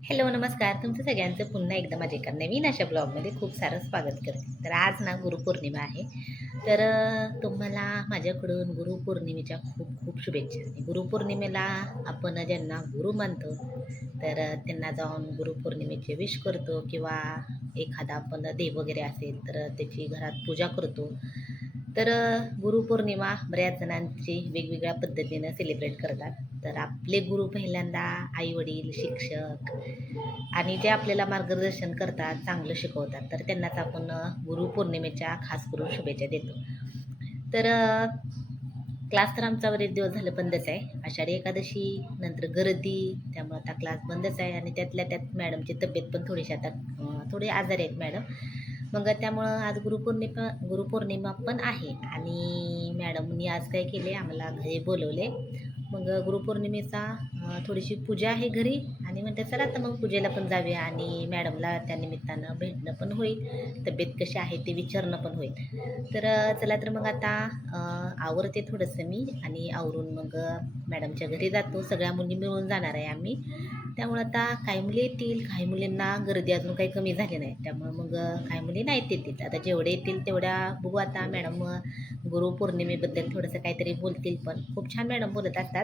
Hello नमस्कार. तुमचं सगळ्यांचं पुन्हा एकदा माझ्या एका नवीन अशा ब्लॉगमध्ये खूप सारं स्वागत करते. तर आज ना गुरुपौर्णिमा आहे. तर तुम्हाला माझ्याकडून गुरुपौर्णिमेच्या खूप खूप शुभेच्छा. गुरुपौर्णिमेला आपण ज्यांना गुरु मानतो तर त्यांना जाऊन गुरुपौर्णिमेचे विश करतो किंवा एखादा आपण देव वगैरे असेल तर त्याची घरात पूजा करतो. तर गुरुपौर्णिमा बऱ्याच जणांची वेगवेगळ्या पद्धतीनं सेलिब्रेट करतात. तर आपले गुरु पहिल्यांदा आई-वडील, शिक्षक आणि जे आपल्याला मार्गदर्शन करतात, चांगलं शिकवतात, तर त्यांनाच आपण गुरुपौर्णिमेच्या खास करून शुभेच्छा देतो. तर क्लास तर आमचा बरेच दिवस झालं बंदच आहे. आषाढी एकादशी नंतर गर्दी, त्यामुळे आता क्लास बंदच आहे आणि त्यातल्या त्यात मॅडमची तब्येत पण थोडीशी आता थोडे आजारी आहेत मॅडम. मग त्यामुळं आज गुरुपौर्णिमा पण आहे आणि मॅडमनी आज काय केले, आम्हाला घरी बोलवले. मग गुरुपौर्णिमेचा थोडीशी पूजा आहे घरी आणि म्हणते चला तर मग पूजेला पण जाऊया आणि मॅडमला त्या निमित्तानं भेटणं पण होईल, तब्येत कशी आहे ते विचारणं पण होईल. तर चला तर मग आता आवरते थोडंसं मी आणि आवरून मग मॅडमच्या घरी जातो. सगळ्या मुली मिळून जाणार आहे आम्ही. त्यामुळं आता काही मुली येतील, काही मुलींना गर्दी अजून काही कमी झाली नाही. त्यामुळं मग काही मुली नाहीत येतील. आता जेवढे येतील तेवढ्या बघू. आता मॅडम गुरुपौर्णिमेबद्दल थोडंसं काहीतरी बोलतील पण. खूप छान मॅडम बोलत असतात.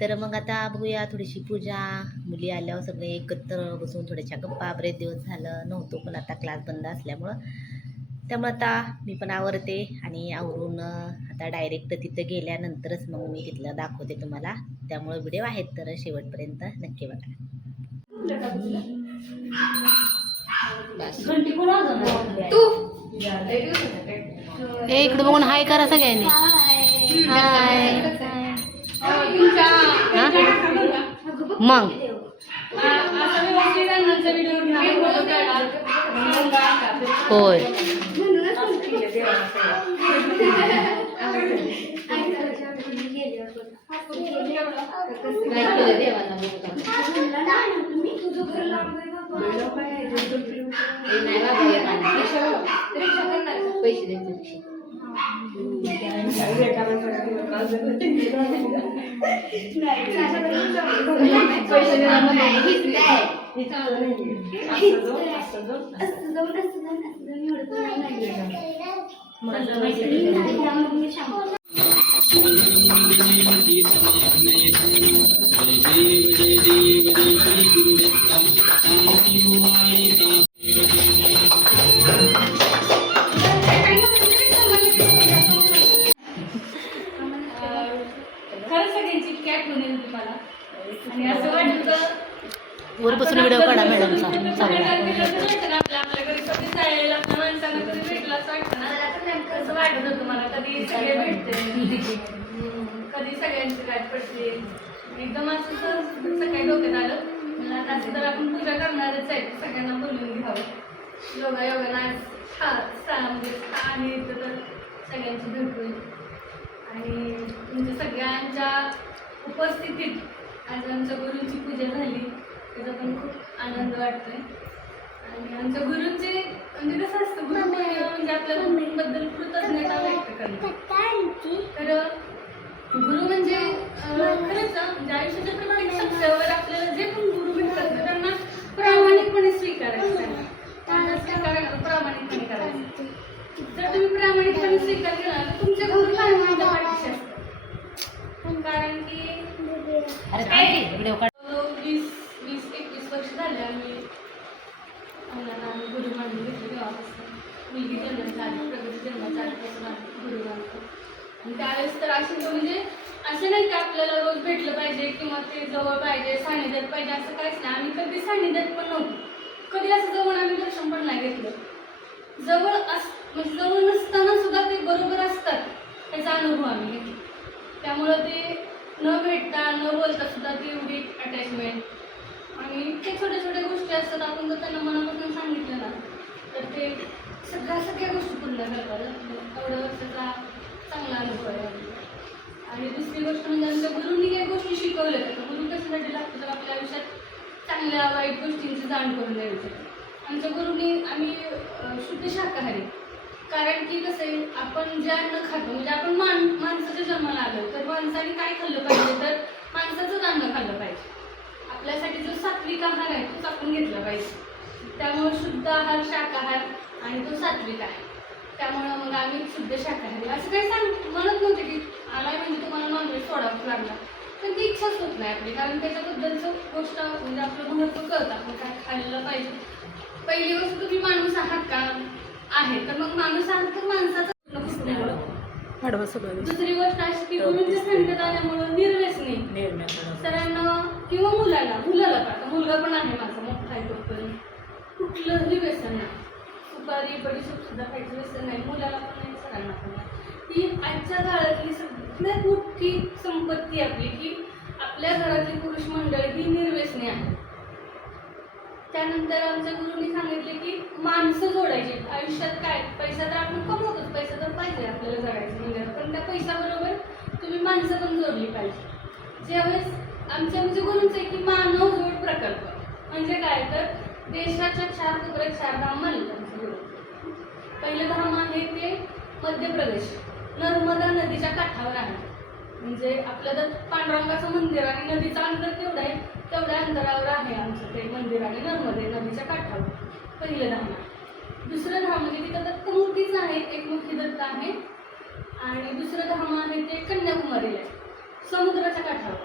तर मग आता बघूया थोडीशी पूजा, मुली आल्यावर सगळे एकत्र बसून थोड्याशा गप्पा. बरेच दिवस झालं नव्हतो पण आता क्लास बंद असल्यामुळं. त्यामुळे आता मी पण आवरते आणि आवरून आता डायरेक्ट तिथं गेल्यानंतरच मग मी तिथलं दाखवते तुम्हाला. त्यामुळे व्हिडिओ आहेत तर शेवटपर्यंत नक्की बघा. तू हे इकडे बघून हाय करा सगळ्यांनी. हाय. मग होय. आणि असं वाटतं वरपासून व्हिडिओ काढा मॅडमचा. आपल्या घरी कधी जायला आपल्या माणसाला कधी भेटलं असं वाटतं ना. असं वाटत होतं मला कधी सगळे भेटते, कधी सगळ्यांची गाठ पडते. एकदम असं सकाळी डोक्यात आलं मला आता तर आपण पूजा करणारच आहे, सगळ्यांना बोलून घ्यावं. योगायोगानं म्हणजे आणि तर सगळ्यांची भेट होईल आणि तुमच्या सगळ्यांच्या उपस्थितीत आज आमच्या गुरूंची पूजा झाली. त्याचा पण खूप आनंद वाटतोय. आणि आमच्या गुरूंचे म्हणजे कसं असतं, गुरुपौर्णिमा म्हणजे आपल्या गुरूंबद्दल कृतज्ञता व्यक्त करणं. तर गुरु म्हणजे खरंच म्हणजे आयुष्याच्या प्रत्येक टप्प्यावर आपल्याला जे पण गुरु भेटतात ना त्यांना प्रामाणिकपणे स्वीकारायचं. त्यांना स्वीकारायला प्रामाणिकपणे करायचं. जर तुम्ही प्रामाणिकपणे स्वीकार केला तर तुमच्या गुरु काय माझ्या पाठीशी असतात. कारण की 20-21 वर्ष झाले आम्ही गुरु मानून घेतले. तेव्हापासून मुलगी जन्माच्या आधी, प्रगती जन्माच्या आधीपासून आम्ही गुरु मानतो. आणि त्यावेळेस तर असे म्हणजे असं नाही की आपल्याला रोज भेटलं पाहिजे किंवा ते जवळ पाहिजे, सानिध्यात पाहिजे, असं काहीच नाही. आम्ही कधी सानिध्यात पण नव्हतो, कधी असं जवळ आम्ही दर्शन पण नाही घेतलं. जवळ म्हणजे जवळ नसताना सुद्धा ते बरोबर असतात त्याचा अनुभव आम्ही घेतला. त्यामुळं ते न भेटता न बोलता सुद्धा ती एवढी अटॅचमेंट आणि ते छोट्या छोट्या गोष्टी असतात. आपण जर त्यांना मनापासून सांगितलं ना तर ते सगळ्या गोष्टी पूर्ण करतात. एवढं वर्षाचा चांगला अनुभव आहे. आणि दुसरी गोष्ट म्हणजे आमच्या गुरूंनी काही गोष्टी शिकवल्या तर गुरु कशासाठी लागतं तर आपल्या आयुष्यात चांगल्या वाईट गोष्टींची जाण करून द्यायची. आमच्या गुरूंनी आम्ही शुद्ध शाकाहारी, कारण की कसं आहे आपण जे अन्न खातो म्हणजे आपण माणसाच्या जन्माला आलो तर माणसाने काय खाल्लं पाहिजे तर माणसाचंच अन्न खाल्लं पाहिजे. आपल्यासाठी जो सात्विक आहार आहे तो आपण घेतला पाहिजे. त्यामुळे शुद्ध आहार शाकाहार आणि तो सात्विक आहे. त्यामुळं मग आम्ही शुद्ध शाकाहारी असं काही म्हणत नव्हते की आला म्हणजे तुम्हाला नॉनव्हेज सोडावंच लागला, पण ती इच्छाच होत नाही आपली, कारण त्याच्याबद्दलचं गोष्ट म्हणजे आपलं महत्त्व कळतं आपण काय खायला पाहिजे. पहिली गोष्ट तुम्ही माणूस आहात का आहे, तर मग माणूस आहात तर माणसाचं दुसरी गोष्ट अशी की गुरूंच्या संगत आल्यामुळं निर्व्यसनी सरांना किंवा मुलाला का मुलगा पण आहे माझा मोठा आहे तोपर्यंत कुठलंही व्यसन नाही, सुपारी बडीशेप सुद्धा खायचं व्यसन नाही, मुलाला पण नाही सरांना पण नाही. ही आजच्या काळातली सगळ्यात मोठी संपत्ती आपली की आपल्या घरातली पुरुष मंडळी ही निर्व्यसनी आहे. त्यानंतर आमच्या गुरुंनी सांगितले की माणसं जोडायची आयुष्यात. काय पैसा तर आपण कमवतोच, पैसा तर पाहिजे आपल्याला जगायचं म्हणजे, पण त्या पैशाबरोबर तुम्ही माणसं पण जोडली पाहिजे. ज्यावेळेस आमच्या म्हणजे गुरुंचं आहे की मानव जोड प्रकल्प म्हणजे काय तर देशाच्या 4 कोपऱ्यात 4 धाम मानले आमचे गुरु. पहिलं धाम आहे ते मध्य प्रदेश, नर्मदा नदीच्या काठावर आहे. म्हणजे आपलं तर पांडुरंगाचं मंदिर आणि नदीचं अंतर तेवढं आहे, तेवढ्या अंतरावर आहे आमचं ते मंदिर आणि नर्मदे नदीच्या काठावर. पहिलं धाम आहे. दुसरं धाम म्हणजे तिथं दत्तमूर्तीच आहे, एक मोठी दत्त आहे. आणि दुसरं धाम आहे ते कन्याकुमारीला आहे, समुद्राच्या काठावर,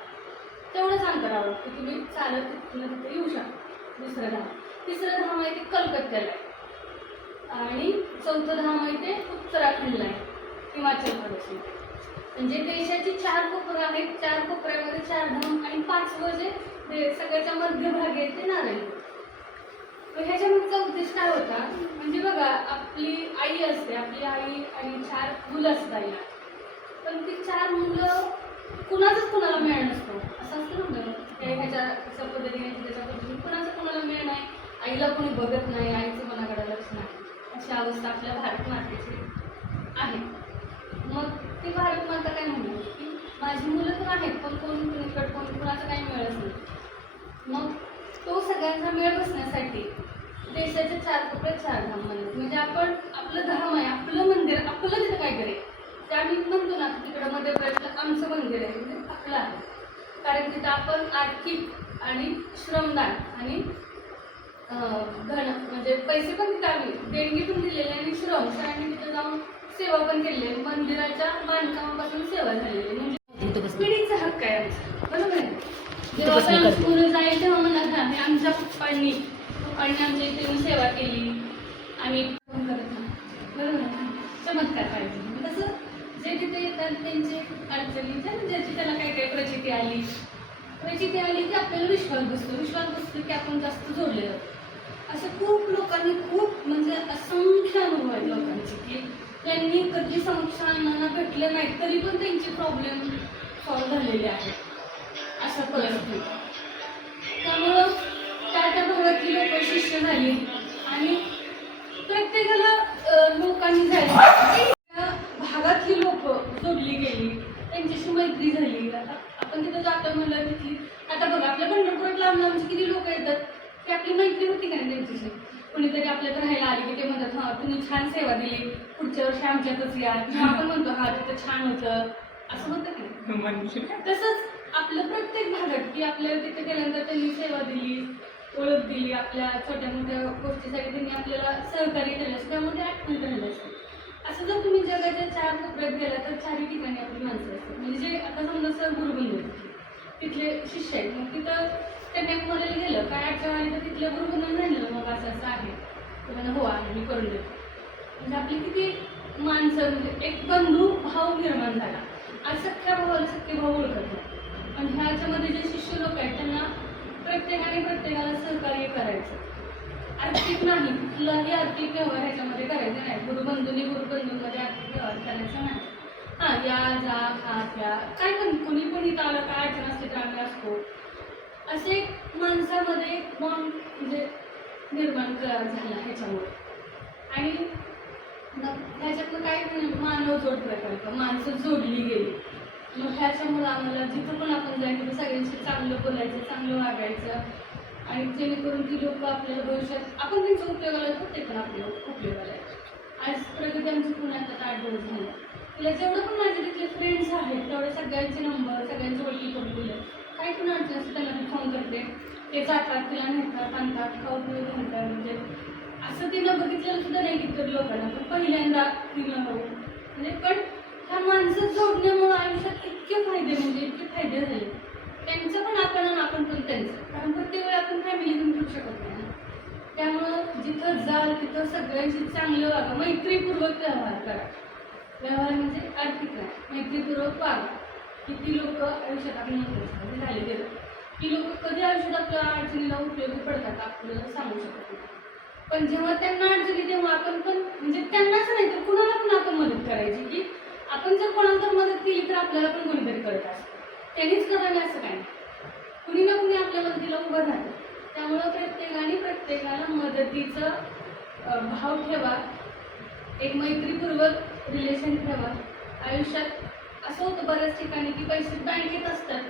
तेवढंच अंतरावर की तुम्ही चालत तिथे येऊ शकता. दुसरं धाम. तिसरं धाम आहे ते कलकत्त्याला आहे. आणि चौथं धाम आहे ते उत्तराखंडला आहे, हिमाचल प्रदेशला. म्हणजे देशाची 4 कोपरं आहेत, 4 कोपऱ्यामध्ये 4 धाम आणि 5वं जे सगळ्याच्या मध्यभागी आहे ते नारायणपूर. ह्याच्यामागचा उद्देश काय होता म्हणजे बघा आपली आई असते, आपली आई आणि 4 मुलं असतात आईला, पण ती 4 मुलं कुणाला मिळ नसतो असं असतं ना. ह्याच्या पद्धतीने त्याच्या पद्धतीने कुणाला मिळ नाही, आईला कोणी बघत नाही, आईचं कोणाकडे लक्ष नाही, अशी अवस्था आपल्या भारत मातेची आहे. मग ती भारत माता काय म्हणते की माझी मुलं तर आहेत पण कुणाचं काही मिळत नाही. मग तो सगळ्यांचा मेळ बसण्यासाठी देशाच्या 4 कोपऱ्यात 4 धाम म्हणतात. म्हणजे आपण आपलं धाम आहे, आपलं मंदिर, आपलं तिथं काय करेल ते आम्ही म्हणतो ना तिकडं मध्य प्रदेशला आमचं मंदिर आहे म्हणजे आपलं आहे, कारण तिथं आपण आर्थिक आणि श्रमदान आणि धन म्हणजे पैसे पण तिथं आम्ही देणगी पण दिलेली आणि सरांनी तिथं जाऊन सेवा पण केलेली आहे. मंदिराच्या बांधकामापासून सेवा झालेली आहे. म्हणजे पिढीचा हक्क आहे आमचा, बरोबर आहे. जेव्हा पुढे जाईल तेव्हा म्हणणार हा हे आमच्या पप्पांनी आमच्या इथे येऊन सेवा केली, आम्ही फोन करत नाही, बरोबर आहे. चमत्कार पाहिजे तसं जे तिथे येतात त्यांचे अडचणी ज्याची त्याला काही काही प्रचिती आली की आपल्याला विश्वास बसतो की आपण जास्त जोडले जातो. असं खूप लोकांनी खूप म्हणजे असंख्य अनुभव आहेत लोकांचे की त्यांनी कधी समक्षांना भेटले नाही तरी पण त्यांचे प्रॉब्लेम सॉल्व्ह झालेले आहेत अशा परिस्थितीत. त्यामुळं त्या भागातली लोक शिष्य झाली आणि प्रत्येकाला लोकांनी झाली, भागातली लोक जोडली गेली, त्यांच्याशी मैत्री झाली. आता आपण तिथं जातो म्हणलं तिथली आता बघा आपल्या पंढरपुरात लांबची किती लोक येतात की आपली मैत्री होती का नाही त्यांच्याशी. कोणीतरी आपल्याकडे राहायला आली की ते म्हणतात हां तुम्ही छान सेवा दिली, पुढच्या वर्षी आमच्यातच या. आपण म्हणतो हा तिथं छान होतं, असं होतं की नाही. तसंच आपलं प्रत्येक भागात की आपल्याला तिथे गेल्यानंतर त्यांनी सेवा दिली, ओळख दिली, आपल्या छोट्या मोठ्या गोष्टीसाठी त्यांनी आपल्याला सहकार्य केलं असतं, त्यामध्ये आठवण राहिलं असतं. असं जर तुम्ही जगाच्या 4 कोपऱ्यात गेला तर 4ही ठिकाणी आपली माणसं असतात. म्हणजे जे आता समजा सर गुरुबंधू तिथले शिष्य आहेत, मग तिथं कन्याकुमारीला गेलं काय अडचण आली तर तिथल्या गुरुबंधूंना राहिलं मग असं आहे तर म्हणा हो आहे मी करून देतो. म्हणजे आपली किती माणसं म्हणजे एक बंधू भाव निर्माण झाला. आज सख्या भावाला सख्खे भाऊ ओळखत नाही, पण ह्याच्यामध्ये जे शिष्य लोक आहेत त्यांना प्रत्येकाला सहकार्य करायचं. आर्थिक नाही, कुठलाही आर्थिक व्यवहार ह्याच्यामध्ये करायचा नाही. गुरुबंधूंमध्ये आर्थिक व्यवहार करायचा नाही. हां या जा खा प्या काय पण कोणी पण इथं आलं काय अडचण असते तर आम्ही असतो, असे माणसामध्ये बॉन्ड म्हणजे निर्माण झाला ह्याच्यामुळे. आणि ह्याच्यातनं काय मानव जोड प्रकल्प, माणसं जोडली गेली. मग ह्याच्यामुळं आम्हाला जिथं पण आपण जायचं तिथं सगळ्यांशी चांगलं बोलायचं, चांगलं वागायचं आणि जेणेकरून ती लोक आपल्याला भविष्यात आपण त्यांच्या उपयोगाला येतो ते पण आपल्या उपयोगाला आहे. आज प्रगती आमची पुण्यात आता 8 दिवस झाले, तिला जेवढं पण माझे तिथले फ्रेंड्स आहेत तेवढे सगळ्यांचे नंबर सगळ्यांचे ओळखी करून दिले. काय पण अडचण असते त्यांना मी फोन करते. ते जातात, तिला नेतात, आणतात, खाऊ पिऊ घालतात. म्हणजे असं तिनं बघितलेलं सुद्धा नाही किती लोकांना, पण पहिल्यांदा तिनं हो म्हणजे पण ह्या माणसं जोडण्यामुळं आयुष्यात इतके फायदे म्हणजे इतके फायदे झाले. त्यांचं पण आपण आणि आपण पण त्यांचं, कारण प्रत्येक वेळी आपण फॅमिली घेऊन फिरू शकत नाही ना. त्यामुळं जिथं जाल तिथं सगळ्यांशी चांगलं वागा, मैत्रीपूर्वक व्यवहार करा. व्यवहार म्हणजे आर्थिक नाही, मैत्रीपूर्वक वागा. किती लोक आयुष्यात आपण म्हणजे झाले गेलं की लोक कधी आयुष्यात आपल्या अडचणीला उपयोगी पडतात आपल्याला सांगू शकत नाही. पण जेव्हा त्यांना अडचणी तेव्हा आपण पण म्हणजे त्यांनाच नाही तर कुणाला पण आपण मदत करायची, की आपण जर कोणाला तर मदत केली तर आपल्याला पण कोणीतरी करत असतं. त्यांनीच करावे असं काय नाही, कुणी ना कुणी आपल्या मदतीला उभं राहतं. त्यामुळं प्रत्येकाला मदतीचं भाव ठेवा, एक मैत्रीपूर्वक रिलेशन ठेवा. आयुष्यात असं होतं बऱ्याच ठिकाणी की पैसे बँकेत असतात,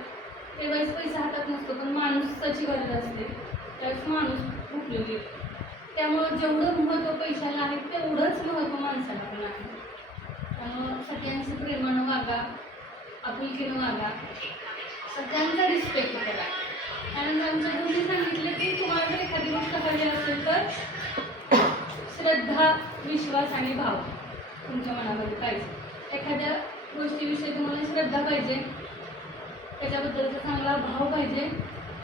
तेव्हाच पैसा हातात नसतो, पण माणसाची गरज असते त्यावेळेस माणूस उपयोगी येतो. त्यामुळं जेवढं महत्त्व पैशाला आहे तेवढंच महत्त्व माणसाला पण आहे. त्यामुळं सगळ्यांशी प्रेमानं वागा, आपुलकीनं वागा, सगळ्यांचा रिस्पेक्ट करा. कारण आमच्या गुरुजी सांगितलं की तुम्हाला जर एखादी गोष्ट हवी असेल तर श्रद्धा, विश्वास आणि भाव तुमच्या मनामध्ये पाहिजे. एखाद्या गोष्टीविषयी तुम्हाला श्रद्धा पाहिजे, त्याच्याबद्दलचा चांगला भाव पाहिजे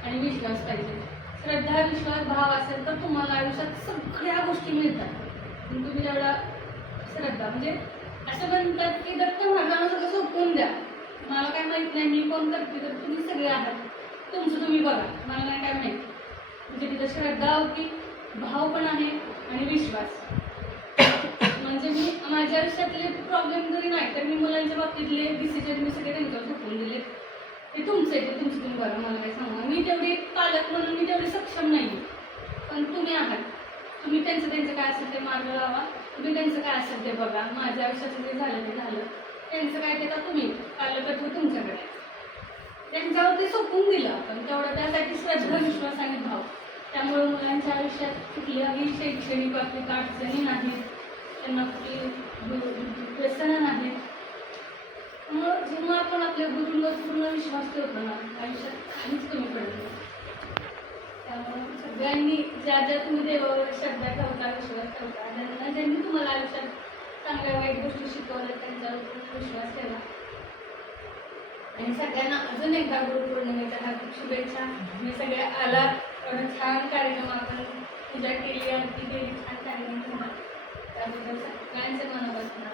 आणि विश्वास पाहिजे. श्रद्धा, विश्वास, भाव असेल तर तुम्हाला आयुष्यात सगळ्या गोष्टी मिळतात. पण तुम्ही जेवढा श्रद्धा म्हणजे असं म्हणतात की दत्त महाराजांना सगळं सोपवून द्या, मला काय माहीत नाही, मी कोण करते, तर तुम्ही सगळे आहात, तुमचं तुम्ही बघा, मला नाही काय माहीत. म्हणजे तिथं श्रद्धा होती, भाव पण आहे आणि विश्वास. म्हणजे मी माझ्या आयुष्यातले प्रॉब्लेम जरी नाही तर मी मुलांच्या बाबतीतले डिसिजन मी सगळे त्यांच्यावर झोपून दिले. ते तुमचं आहे, ते तुमचं तुम्ही बघा, मला काय सांगा. मी तेवढी पालक म्हणून मी तेवढी सक्षम नाही, पण तुम्ही आहात. तुम्ही त्यांचं काय असेल ते मार्ग लावा, तुम्ही त्यांचं काय असेल ते बघा. माझ्या आयुष्याचं जे झालं ते झालं, त्यांचं काय ते का तुम्ही पालकत्व तुमच्याकडे, त्यांच्यावरती सोपून दिलं आपण तेवढं. त्यासाठी श्रद्धा, विश्वास आणि भाव. त्यामुळे मुलांच्या आयुष्यात कुठल्याही शैक्षणिक बाबतीत अडचणी नाहीत, त्यांना कुठली व्यसनं नाहीत. मग जेव्हा आपण आपल्या गुरूंवर पूर्ण विश्वास ठेवतो ना, आयुष्यात काहीच कमी पडत नाही. त्यामुळे सगळ्यांनी ज्या तुम्ही देवावर श्रद्धा ठेवता, विश्वास ठेवता, ज्यांनी तुम्हाला आयुष्यात चांगल्या वाईट गोष्टी शिकवल्या त्यांच्यावर विश्वास ठेवा. आणि सगळ्यांना अजून एकदा गुरुपौर्णिमेच्या हार्दिक शुभेच्छा. मी सगळ्या आला, एवढं छान कार्यक्रम आपण पूजा केली, आरती केली, छान कार्यक्रम झाला, त्याबद्दल सगळ्यांचे मनापासून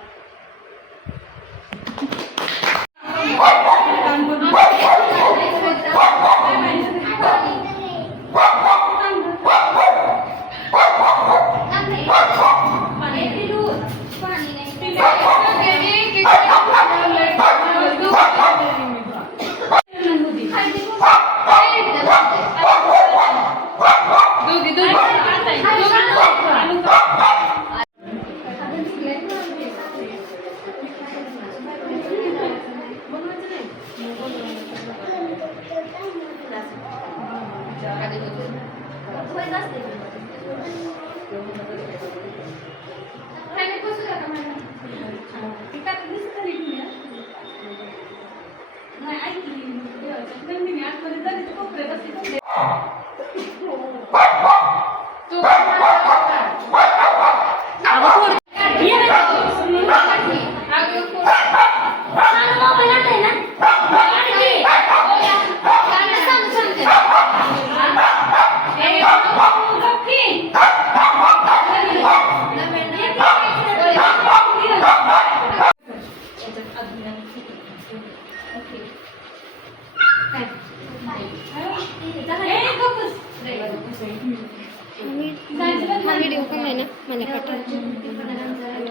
व्हिडिओ पण आहे ना मला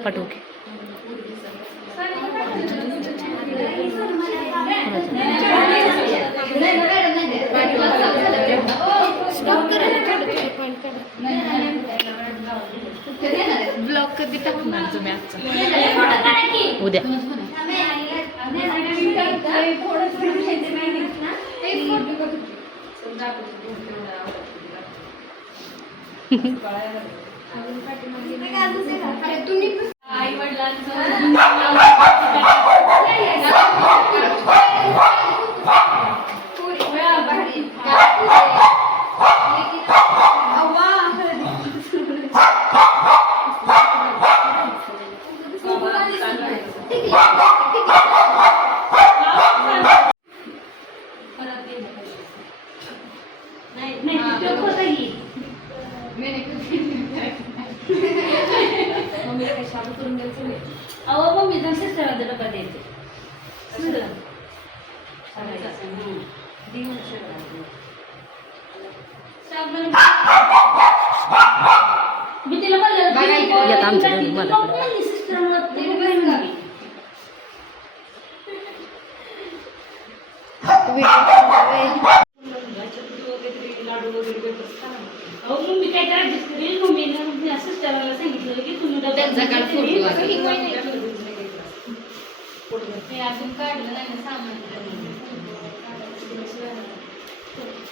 पाठवू. ब्लॉग कधी टाकणार तुम्ही आजचा? उद्या. आई वडिलांचं अहो मम्मी जण सिस्टरमध्ये डबा द्यायचे मी तिला येत आमच्या घरी मला. अहो मम्मी काय ऍडजस्ट करेल मम्मीनं सिस्टरला सांगितलं की तुम्ही डबा ते अजून काढलं नाही ना सामान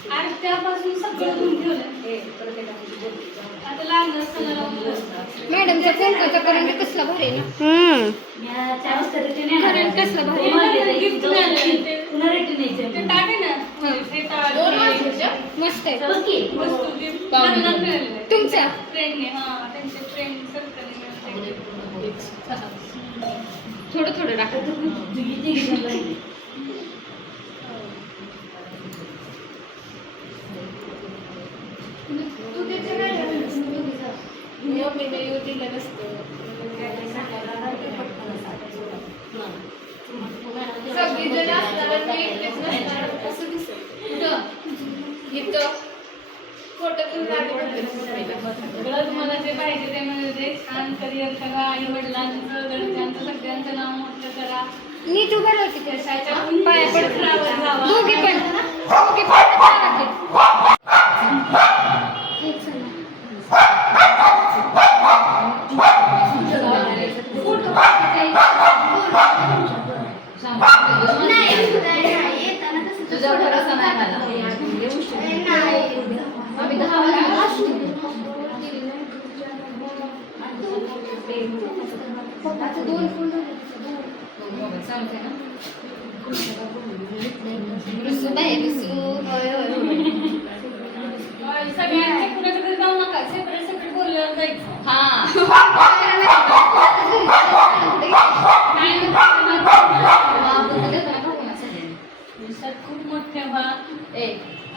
आणि त्यापासून सगळं घेऊन ठेवलं आता लागलं सगळं मॅडमचा कोणता करंट कसला भारी ना करंट कसला भारी पुन्हा रिटर्न यायचं ते टाके ना मस्त आहे वस्तू तुमच्या फ्रेंडने त्यांचे फ्रेंड सर्कलने थोडं थोडं टाका सगळं तुम्हाला जे पाहिजे ते म्हणजे छान करिअर करा आई वडिलांचं घरच्यांचं सगळ्यांचं नाव मोठं करा नीट उभं राहते त्याच्या पाया पडत राहावं जावा दोघे पण राहते तुझा भरोसा नाही मला. सगळ्यांचे कुणाच्या घरी जाऊ नका सेपरेट सेपरेट बोलल्यावर जायचं खूप मोठे व्हा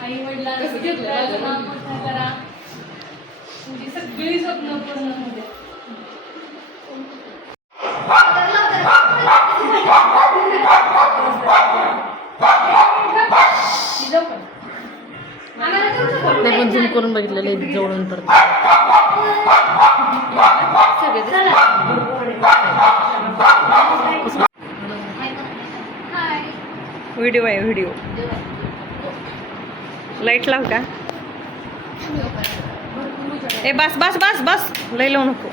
आई वडिलांचं नाव मोठं करा तुझी सगळी स्वप्न पूर्ण होऊ द्या नाही पण झूम करून बघितलेलं आहे जवळून परत व्हिडिओ आहे व्हिडिओ लाईट लाव का ए बस बस बस बस लई लावू नको